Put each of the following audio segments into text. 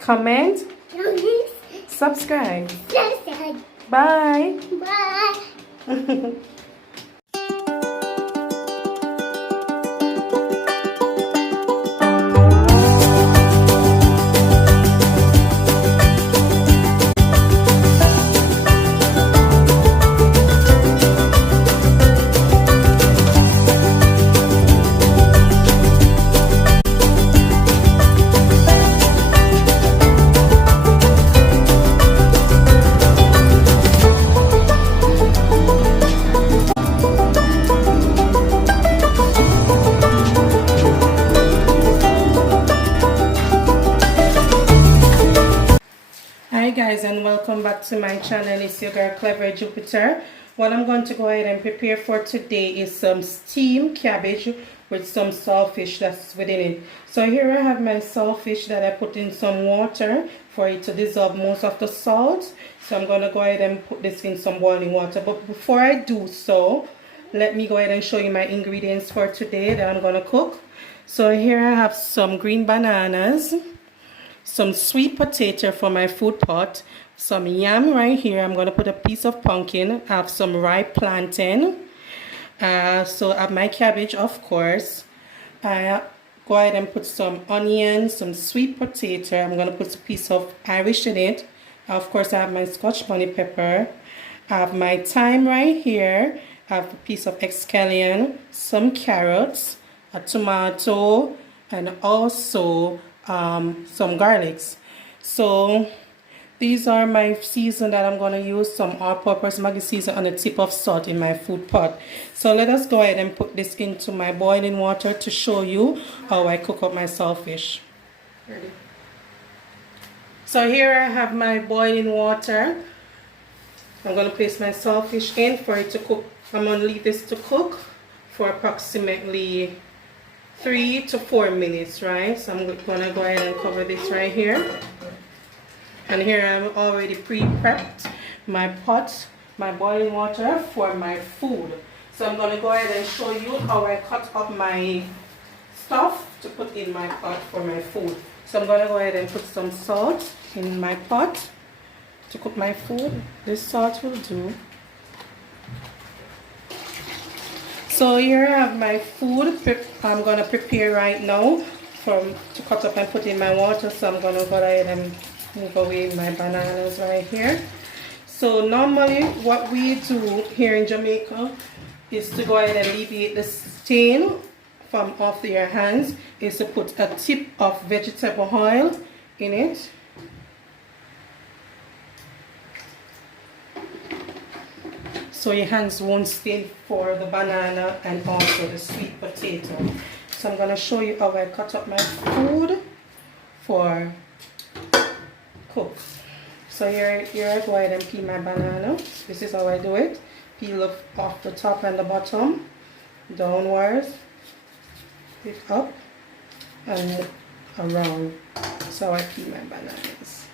comment, subscribe. Bye. Bye. Hi guys, and welcome back to my channel. It's your girl Clever Jupiter. What I'm going to go ahead and prepare for today is some steamed cabbage with some saltfish that's within it. So here I have my saltfish that I put in some water for it to dissolve most of the salt. So I'm going to go ahead and put this in some boiling water. But before I do so, let me go ahead and show you my ingredients for today that I'm going to cook. So here I have some green bananas, some sweet potato for my food pot, some yam right here. I'm going to put a piece of pumpkin. I have some ripe plantain. So I have my cabbage, of course. I go ahead and put some onion, some sweet potato. I'm going to put a piece of Irish in it. Of course, I have my Scotch bonnet pepper. I have my thyme right here. I have a piece of escoillon, some carrots, a tomato, and also some garlics. So these are my season that I'm going to use. Some all-purpose Maggie season and a tip of salt in my food pot. So let us go ahead and put this into my boiling water to show you how I cook up my saltfish. Ready? So here I have my boiling water. I'm going to place my saltfish in for it to cook. I'm going to leave this to cook for approximately 3 to 4 minutes, right? So I'm going to go ahead and cover this right here. And here I'm already pre-prepped my pot, my boiling water for my food. So I'm going to go ahead and show you how I cut up my stuff to put in my pot for my food. So I'm going to go ahead and put some salt in my pot to cook my food. This salt will do. So here I have my food I'm going to prepare right now to cut up and put in my water. So I'm going to go ahead and move away my bananas right here. So normally what we do here in Jamaica is to go ahead and alleviate the stain from off your hands, is to put a tip of vegetable oil in it. So your hands won't stain for the banana and also the sweet potato. So I'm going to show you how I cut up my food for cook. So here I go ahead and peel my banana. This is how I do it. Peel off the top and the bottom, downwards, lift up and around. So I peel my bananas.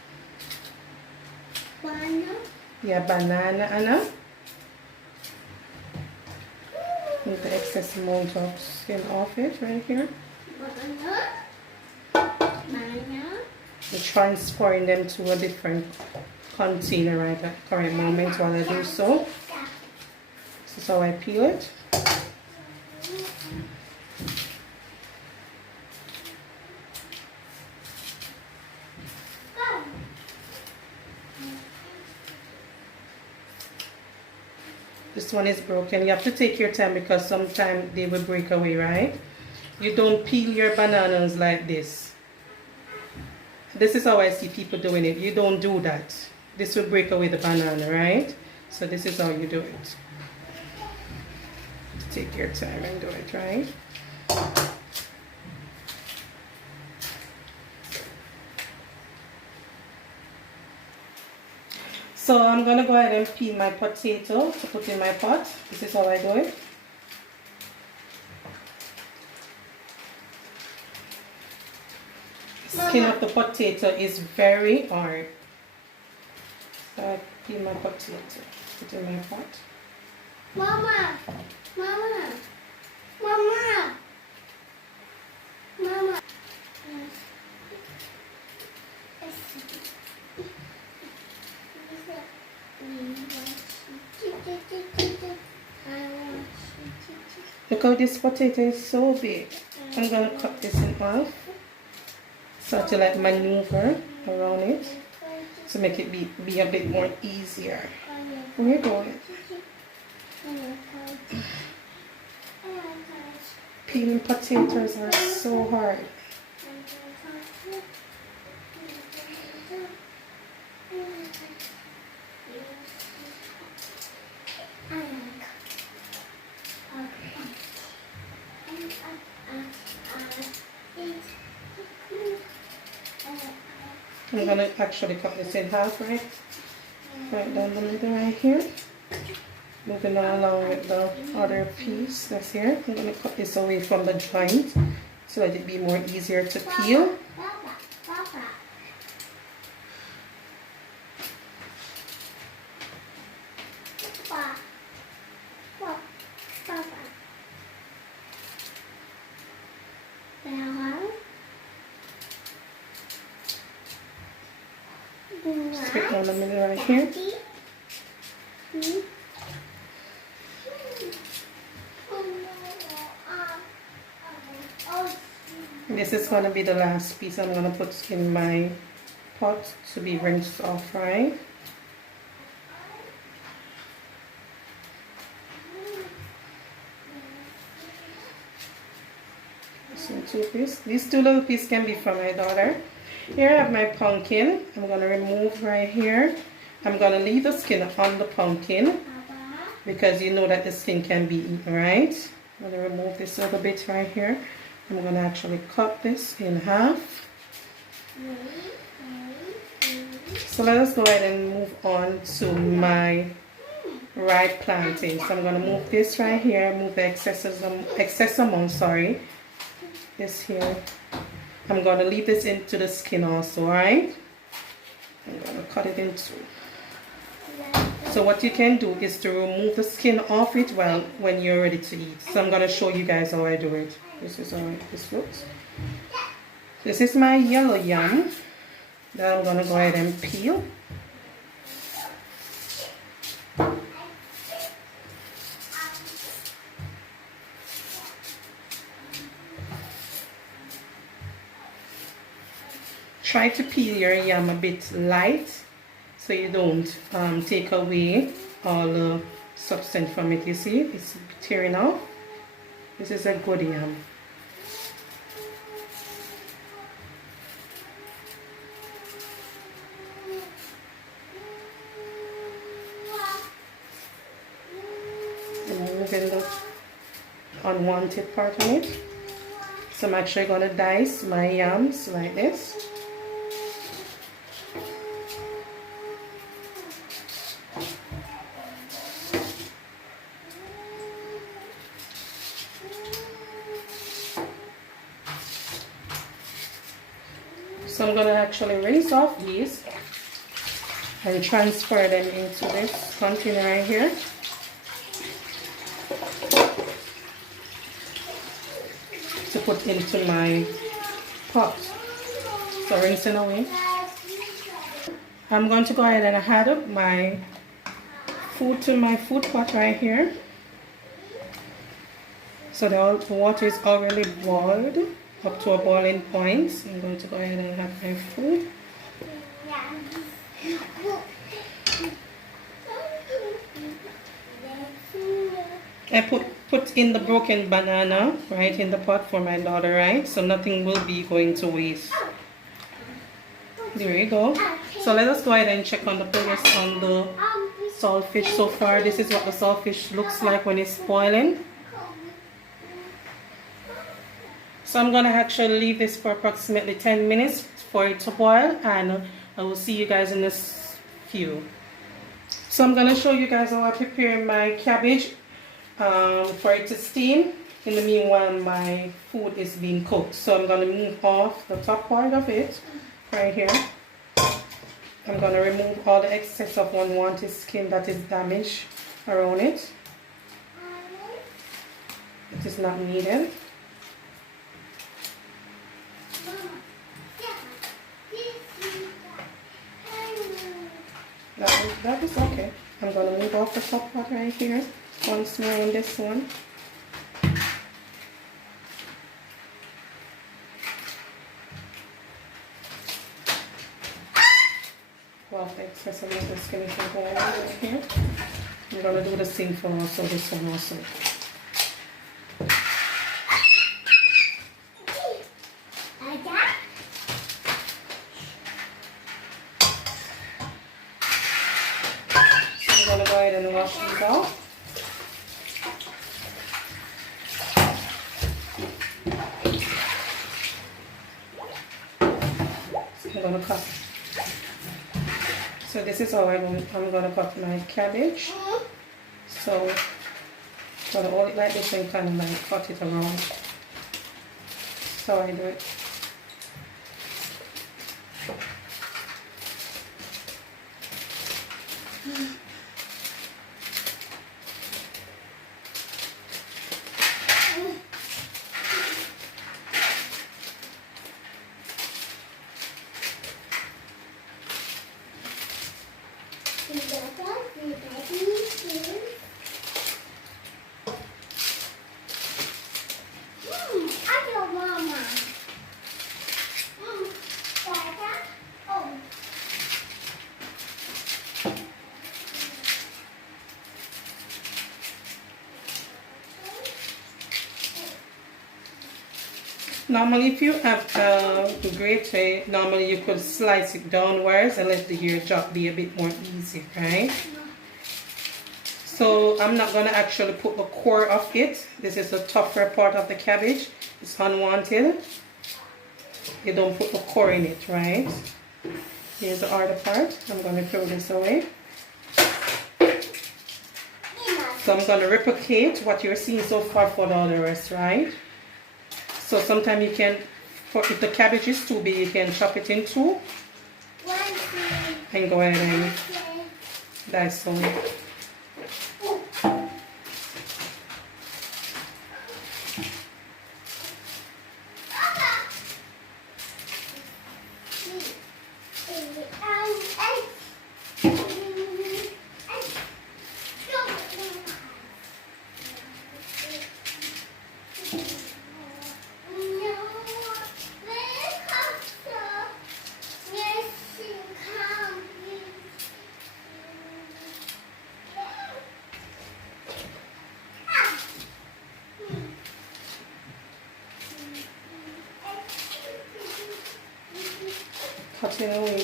Banana? Yeah, banana, Anna. Need the excess amount of skin off it right here. Banana? I'm transferring them to a different container right at the current moment while I do so. This is how I peel it. This one is broken. You have to take your time because sometimes they will break away, right? You don't peel your bananas like this. This is how I see people doing it. You don't do that. This will break away the banana, right? So this is how you do it. Take your time and do it, right? So I'm going to go ahead and peel my potato to put in my pot. This is how I do it. The skin of the potato is very hard. So I peel my potato, put in my pot. Mama! Mama! Mama! Mama! Look how this potato is so big. I'm gonna cut this in half. So to like maneuver around it to make it be a bit more easier. Where you going? Peeling potatoes are so hard. I'm gonna actually cut this in half, right down the middle right here. Moving on along with the other piece that's here. I'm gonna cut this away from the joint so that it be more easier to peel. Stick down the middle right here. This is going to be the last piece I'm going to put in my pot to be rinsed off, right? These two little pieces can be from my daughter. Here I have my pumpkin. I'm going to remove right here. I'm going to leave the skin on the pumpkin because you know that the skin can be eaten, right? I'm going to remove this little bit right here. I'm going to actually cut this in half. So let us go ahead and move on to my ripe plantain. So I'm going to move this right here, move the excess amount, sorry. This here. I'm going to leave this into the skin also, right? I'm going to cut it in two. So what you can do is to remove the skin off it when you're ready to eat. So I'm going to show you guys how I do it. This is how this looks. This is my yellow yam that I'm going to go ahead and peel. Try to peel your yam a bit light so you don't take away all the substance from it. You see, it's tearing off. This is a good yam. Removing the unwanted part on it. So I'm actually going to dice my yams like this. So I'm going to actually rinse off these and transfer them into this container right here. To put into my pot. So rinsing away. I'm going to go ahead and add my food to my food pot right here. So the water is already boiled up to a boiling point. So I'm going to go ahead and add my food. I put in the broken banana right in the pot for my daughter, right? So nothing will be going to waste. There you go. So let us go ahead and check on the progress on the saltfish so far. This is what the saltfish looks like when it's boiling. So I'm going to actually leave this for approximately 10 minutes for it to boil, and I will see you guys in this few. So I'm going to show you guys how I prepare my cabbage for it to steam. In the meanwhile, my food is being cooked. So I'm going to move off the top part of it right here. I'm going to remove all the excess of unwanted skin that is damaged around it. It is not needed. That is okay. I'm going to move off the top part right here. Once more on this one. Well, the excess amount of skeleton going on right here. I'm gonna do the same for also this one also. So I'm gonna go ahead and wash these off. I'm gonna cut. So this is how I'm gonna cut my cabbage. So I'm gonna hold it like this and kind of like cut it around. So I do it. Normally, if you have the grater, normally you could slice it downwards and let the ear drop be a bit more easy, right? So I'm not going to actually put the core of it. This is the tougher part of the cabbage. It's unwanted. You don't put the core in it, right? Here's the harder part. I'm going to throw this away. So I'm going to replicate what you're seeing so far for the other rest, right? So sometimes you can, if the cabbage is too big, you can chop it in two and go ahead and dice it.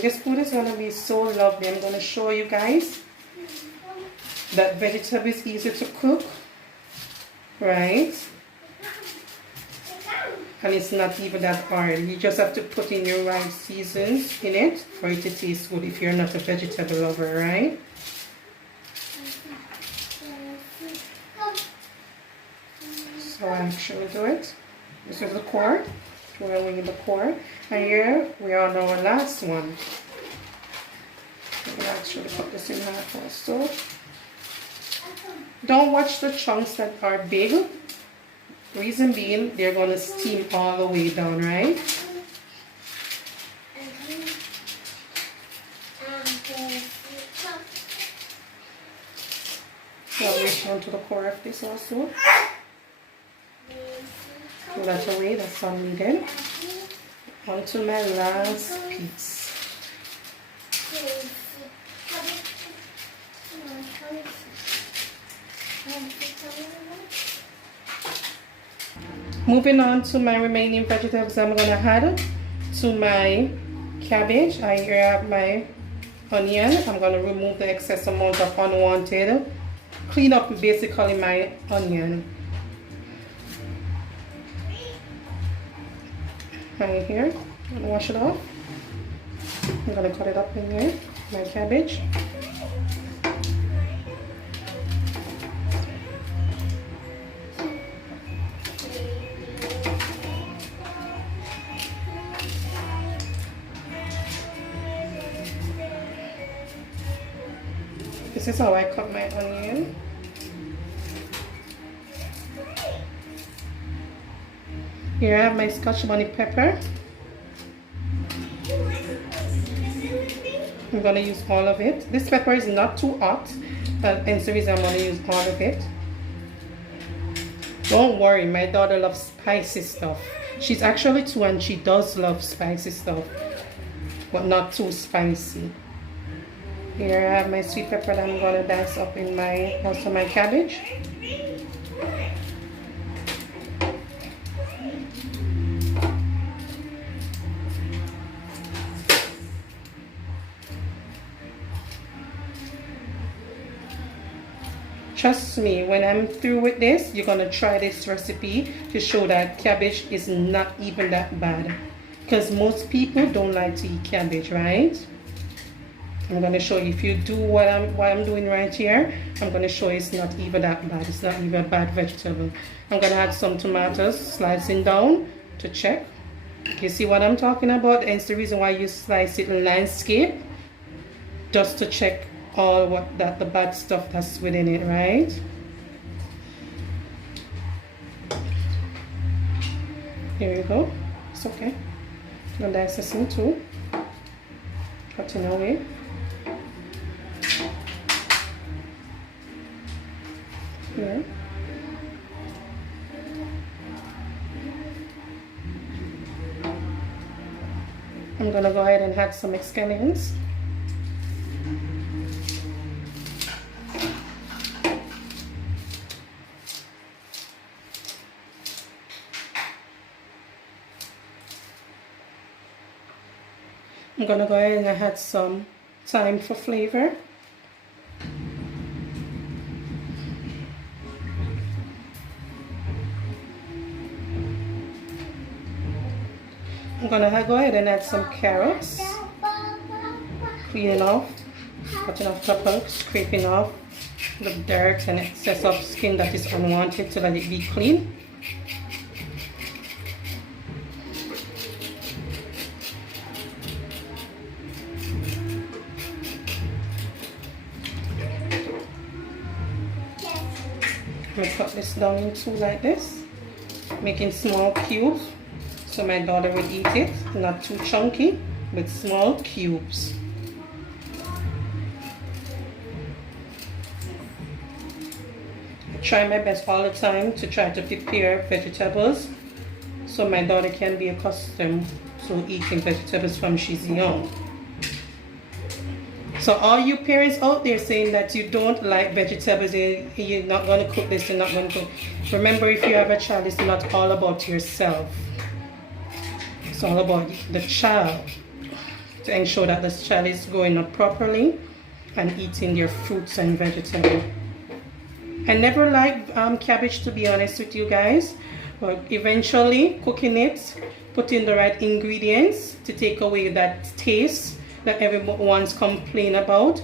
This food is going to be so lovely. I'm going to show you guys that vegetable is easy to cook, right? And it's not even that hard. You just have to put in your right seasons in it for it to taste good if you're not a vegetable lover, right? So I actually do it. This is the core. We're in the core. And here we are on our last one. We'll actually put this in half also. Don't watch the chunks that are big. Reason being, they're going to steam all the way down, right? So I'll reach down to the core of this also. Throw that away, that's all needed. On to my last piece. Moving on to my remaining vegetables, I'm going to add to my cabbage. I have my onion. I'm going to remove the excess amount of unwanted. Clean up basically my onion. Right here, I'm going to wash it off. I'm going to cut it up in here, my cabbage. This is how I cut my onion. Here I have my Scotch bonnet pepper. I'm going to use all of it. This pepper is not too hot, hence the reason I'm going to use all of it. Don't worry, my daughter loves spicy stuff. She's actually 2 and she does love spicy stuff, but not too spicy. Here I have my sweet pepper that I'm gonna dice up in my, also my cabbage. Trust me, when I'm through with this, you're gonna try this recipe to show that cabbage is not even that bad. Because most people don't like to eat cabbage, right? I'm gonna show you, if you do what I'm doing right here, I'm gonna show you it's not even that bad. It's not even a bad vegetable. I'm gonna add some tomatoes, slicing down to check. You see what I'm talking about? And it's the reason why you slice it in landscape, just to check all the bad stuff that's within it, right? Here you go. It's okay. I'm gonna dice this in two. Cutting away. Here. I'm gonna go ahead and add some escoillons. I'm gonna go ahead and add some thyme for flavor. I'm gonna go ahead and add some carrots. Cleaning off, cutting off top, scraping off the dirt and excess of skin that is unwanted so that it be clean. I'm gonna cut this down in two like this, making small cubes so my daughter will eat it, not too chunky, but small cubes. I try my best all the time to try to prepare vegetables so my daughter can be accustomed to eating vegetables from she's young. So all you parents out there saying that you don't like vegetables, you're not going to cook this, you're not going to cook. Remember, if you have a child, it's not all about yourself. It's all about the child, to ensure that the child is growing up properly and eating their fruits and vegetables. I never liked cabbage, to be honest with you guys, but eventually cooking it, putting the right ingredients to take away that taste that everyone's complain about,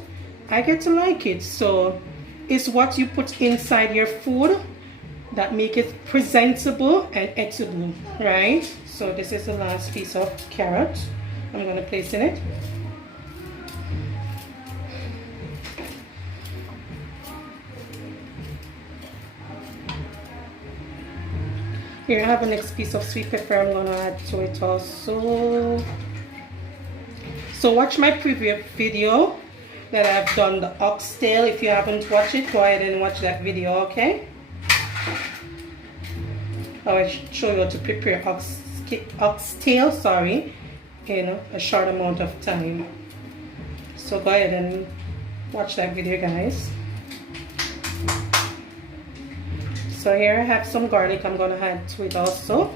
I get to like it. So it's what you put inside your food that make it presentable and eatable, right? So this is the last piece of carrot I'm going to place in it. Here I have the next piece of sweet pepper I'm going to add to it also. So watch my previous video that I've done the oxtail. If you haven't watched it, go ahead and watch that video, okay? I will show you how to prepare oxtail, in a short amount of time. So go ahead and watch that video, guys. So here I have some garlic I'm gonna add to it also.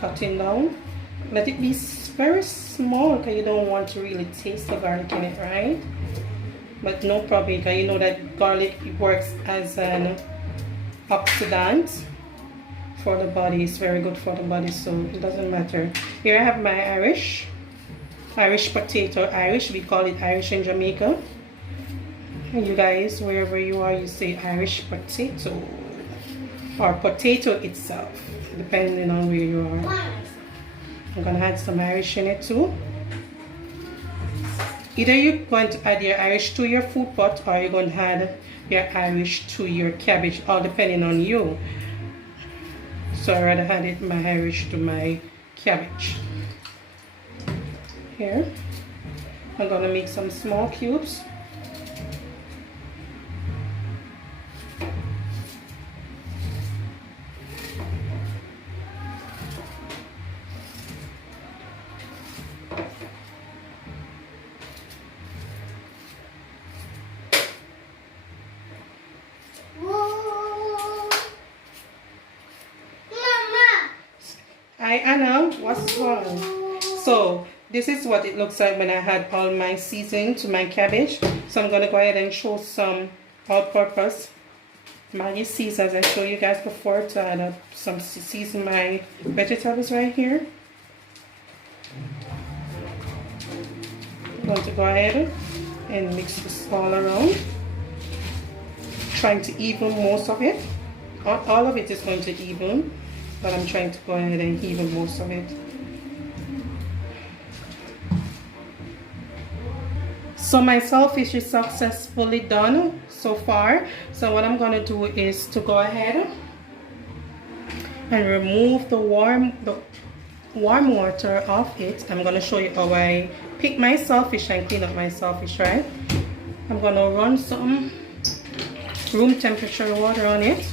Cutting down. Let it be very small because you don't want to really taste the garlic in it, right? But no problem, because you know that garlic works as an oxidant for the body. It's very good for the body, so it doesn't matter. Here I have my Irish potato. Irish, we call it Irish in Jamaica. And you guys, wherever you are, you say Irish potato or potato itself, depending on where you are. I'm gonna add some Irish in it too. Either you're going to add your Irish to your food pot or you're going to add your Irish to your cabbage, all depending on you. So I rather add my Irish to my cabbage. Here, I'm gonna make some small cubes. Hi Anna, what's wrong? So this is what it looks like when I had all my seasoning to my cabbage. So I'm going to go ahead and show some all-purpose Maggie seasons I showed you guys before to add up some season my vegetables right here. I'm going to go ahead and mix this all around, trying to even most of it. All of it is going to even, but I'm trying to go ahead and even most of it. So my saltfish is successfully done so far. So what I'm going to do is to go ahead and remove the warm water off it. I'm going to show you how I pick my saltfish and clean up my saltfish, right? I'm going to run some room temperature water on it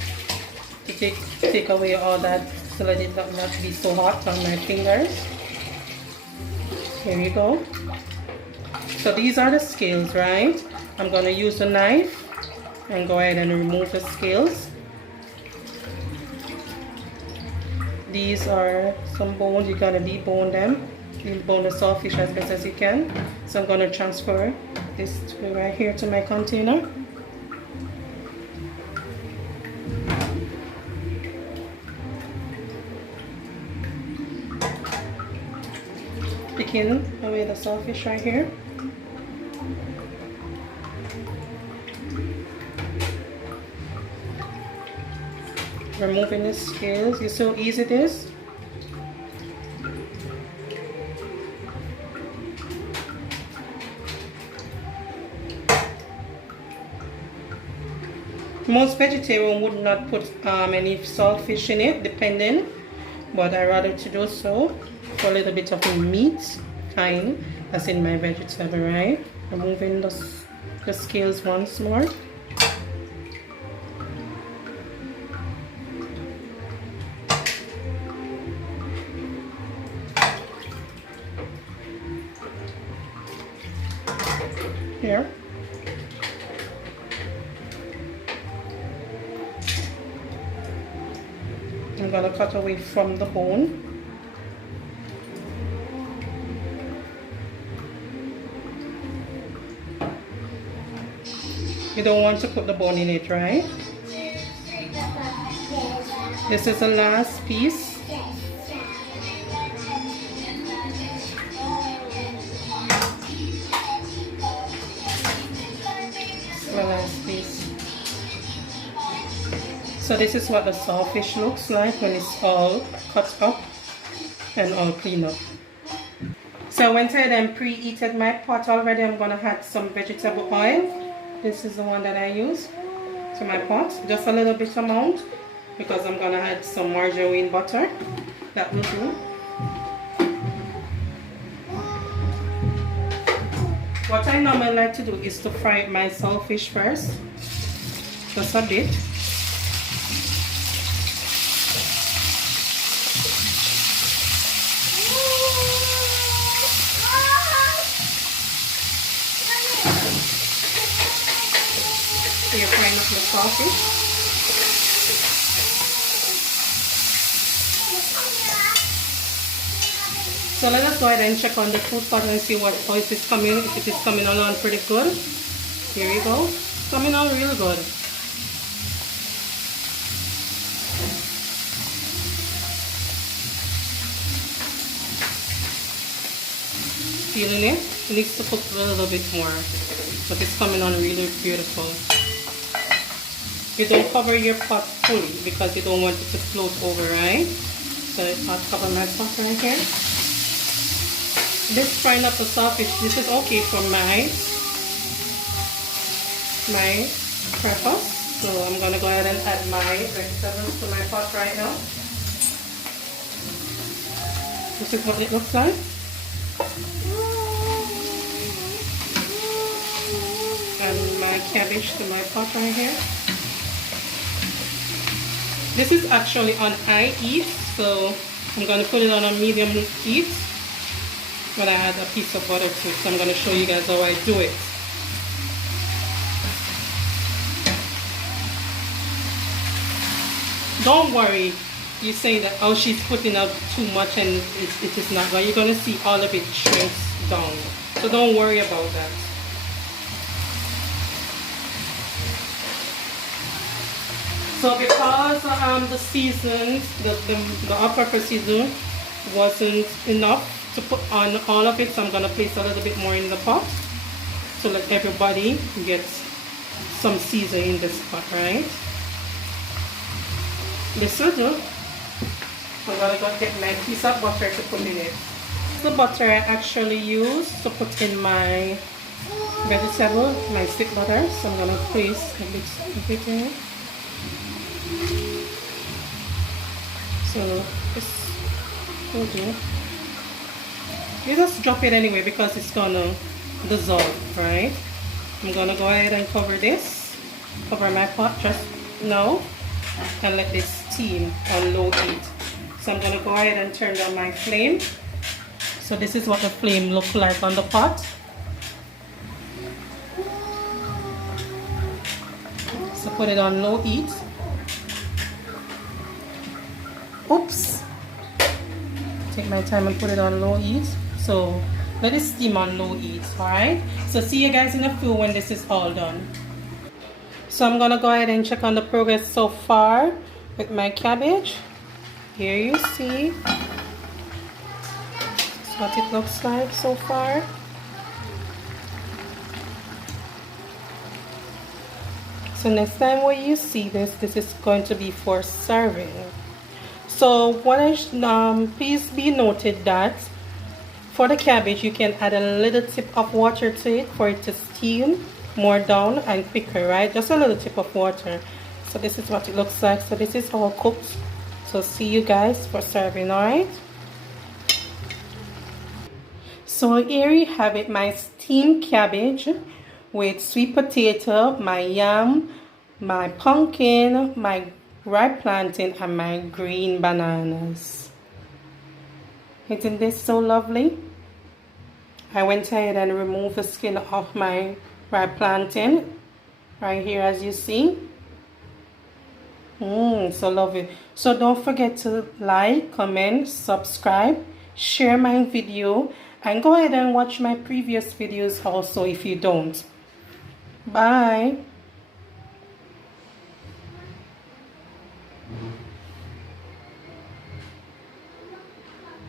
to take away all that so that it does not be so hot on my fingers. Here you go. So these are the scales, right? I'm going to use a knife and go ahead and remove the scales. These are some bones. You're going to debone them. Debone the saltfish as best as you can. So I'm going to transfer this right here to my container. Picking away the saltfish right here. Removing the scales. You see how easy it is? Most vegetarians would not put any saltfish in it, depending, but I rather to do so for a little bit of the meat kind that's in my vegetable, right? Removing the scales once more. Here. I'm going to cut away from the bone. You don't want to put the bone in it, right? This is the last piece. The last piece. So this is what the saltfish looks like when it's all cut up and all cleaned up. So I went ahead and preheated my pot already. I'm going to add some vegetable oil. This is the one that I use to my pot. Just a little bit amount because I'm going to add some margarine butter. That will do. What I normally like to do is to fry my saltfish first. Just a bit. So you're frying up the saltfish. So let us go ahead and check on the food pot and see how it is coming. If it is coming along pretty good. Here we go. It's coming on real good. Feeling it? It needs to cook a little bit more. But it's coming on really beautiful. You don't cover your pot fully because you don't want it to float over, right? So I'll cover my pot right here. This frying up the saltfish, this is okay for my purpose. So I'm gonna go ahead and add my vegetables to my pot right now. This is what it looks like. And my cabbage to my pot right here. This is actually on high heat, so I'm going to put it on a medium heat. But I add a piece of butter to it, so I'm going to show you guys how I do it. Don't worry, you say that, oh, she's putting up too much and it is not going. You're going to see all of it shrinks down. So don't worry about that. So because the seasons, the upper season wasn't enough to put on all of it, so I'm going to place a little bit more in the pot to let everybody get some season in this pot, right? This will do. I'm going to go get my piece of butter to put in it. The butter I actually use to put in my vegetable, my stick butter. So I'm going to place a bit in it. So this will do. You just drop it anyway because it's going to dissolve, right? I'm going to go ahead and cover this. Cover my pot just now. And let this steam on low heat. So I'm going to go ahead and turn down my flame. So this is what the flame looks like on the pot. So put it on low heat. Oops. Take my time and put it on low heat. So let it steam on low heat, alright? So see you guys in a few when this is all done. So I'm going to go ahead and check on the progress so far with my cabbage. Here you see. That's what it looks like so far. So next time when you see this, this is going to be for serving. So what please be noted that for the cabbage you can add a little tip of water to it for it to steam more down and quicker, right? Just a little tip of water. So this is what it looks like. So this is all cooked. So see you guys for serving, alright? So here you have it, my steamed cabbage with sweet potato, my yam, my pumpkin, my ripe plantain, and my green bananas. Isn't this so lovely? I went ahead and removed the skin off my ripe plantain right here, as you see. So lovely. So don't forget to like, comment, subscribe, share my video, and go ahead and watch my previous videos also if you don't. Bye.